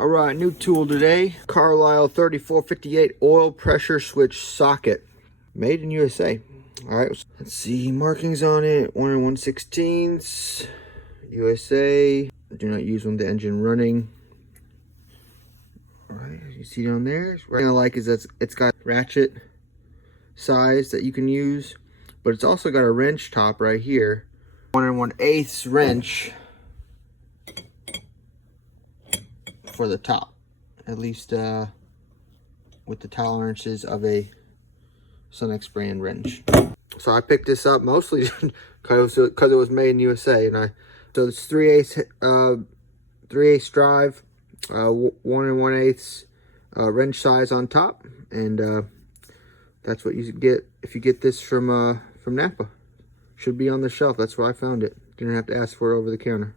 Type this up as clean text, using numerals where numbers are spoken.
All right, new tool today. Carlyle 3458 oil pressure switch socket. Made in USA. All right, let's see, markings on it. 1 1/16 USA. Do not use when the engine running. All right, as you see down there, what I like is that it's got ratchet size that you can use, but it's also got a wrench top right here. 1 1/8 wrench for the top, at least with the tolerances of a Sunex brand wrench. So I picked this up mostly because it was made in USA, and so it's 3/8 drive, 1 1/8 wrench size on top, and that's what you get if you get this from Napa. Should be on the shelf. That's where I found it. Didn't have to ask for it over the counter.